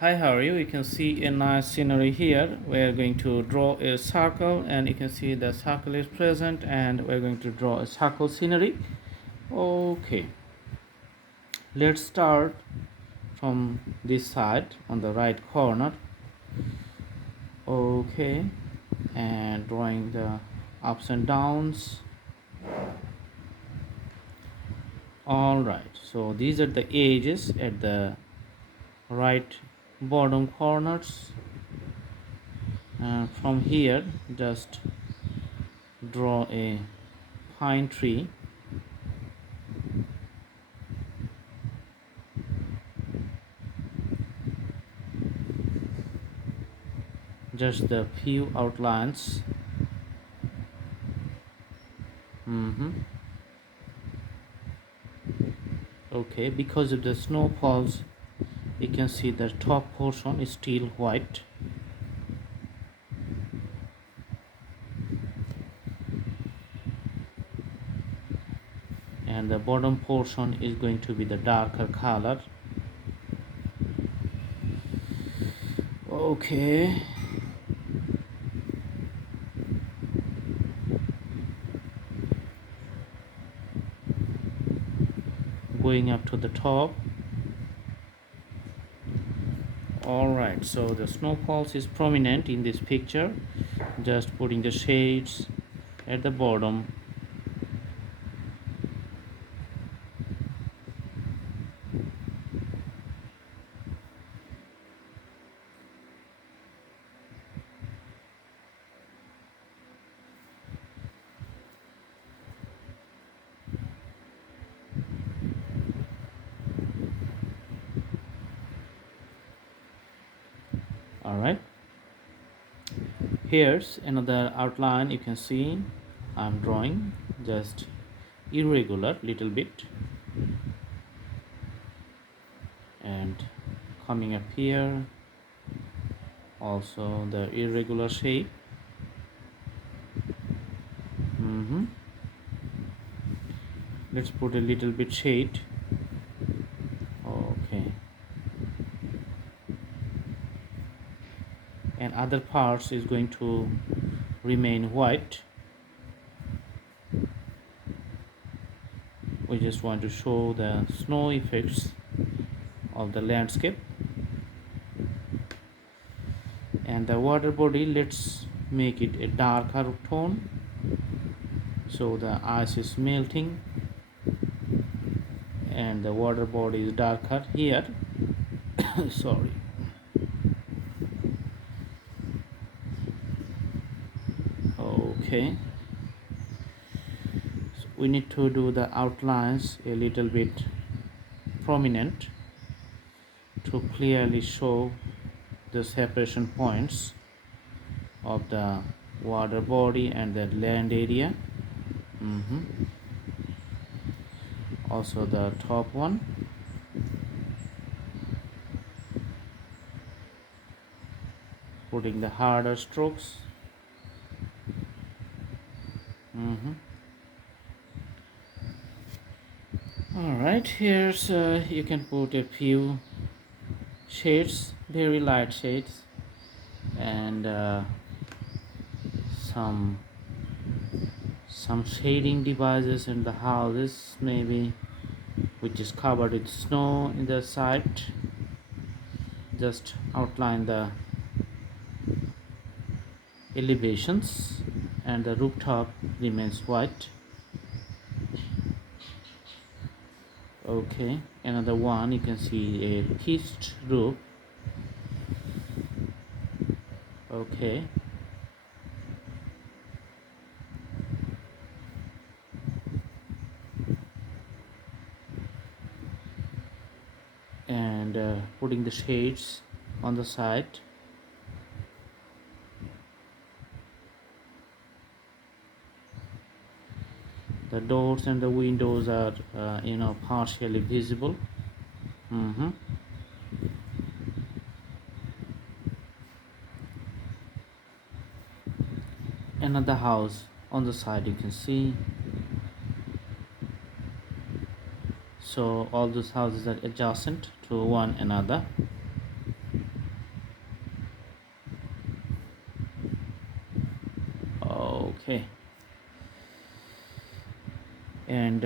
Hi, how are you? You can see a nice scenery here. We're going to draw a circle, and you can see the circle is present, and we're going to draw a circle scenery. Okay, let's start from this side on the right corner. Okay, and drawing the ups and downs. All right, so these are the edges at the right bottom corners, and from here just draw a pine tree. Just the few outlines. Okay, because of the snowfalls you can see the top portion is still white, and the bottom portion is going to be the darker color. Okay, going up to the top. Alright, so the snowfalls is prominent in this picture. Just putting the shades at the bottom. Alright, here's another outline. You can see I'm drawing just irregular little bit, and coming up here also the irregular shape. Let's put a little bit shade. Okay, and other parts is going to remain white. We just want to show the snow effects of the landscape. And the water body, let's make it a darker tone, so the ice is melting and the water body is darker here. Sorry. Okay, so we need to do the outlines a little bit prominent to clearly show the separation points of the water body and the land area. Also the top one. Putting the harder strokes. Alright, here's you can put a few shades, very light shades, and some shading devices in the houses, maybe which is covered with snow in the side. Just outline the elevations, and the rooftop remains white. Okay, another one, you can see a pitched roof. Okay, and putting the shades on the side. The doors and the windows are partially visible. Another house on the side, you can see. So all those houses are adjacent to one another. Okay, and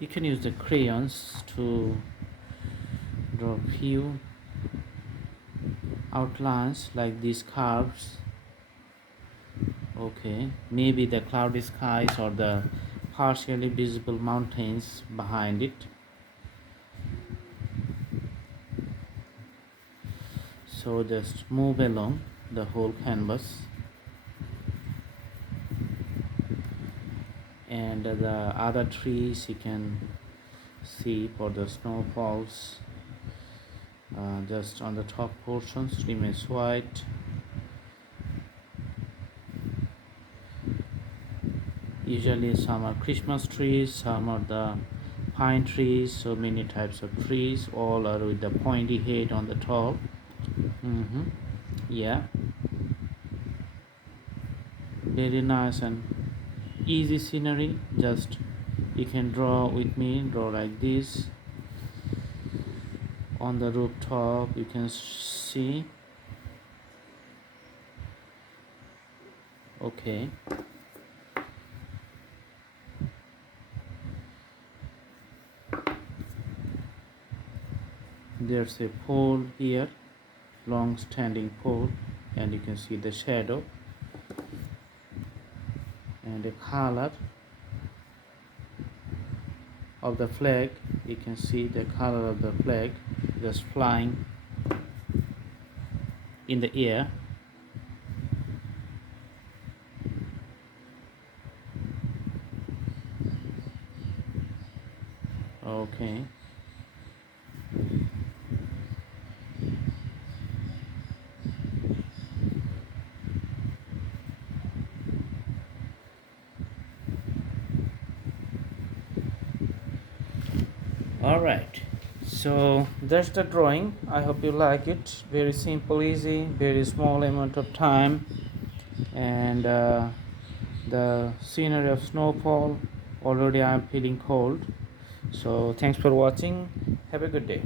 you can use the crayons to draw few outlines like these curves. Okay, maybe the cloudy skies or the partially visible mountains behind it. So just move along the whole canvas, and the other trees you can see for the snowfalls. Just on the top portions remains white. Usually some are Christmas trees, some are the pine trees, so many types of trees, all are with the pointy head on the top. Yeah, very nice and easy scenery. Just you can draw with me, draw like this on the rooftop. You can see. Okay, there's a pole here, long standing pole, and you can see the shadow and the color of the flag. You can see the color of the flag just flying in the air. Okay, all right, so that's the drawing. I hope you like it. Very simple, easy, very small amount of time, and the scenery of snowfall. Already I'm feeling cold, so thanks for watching. Have a good day.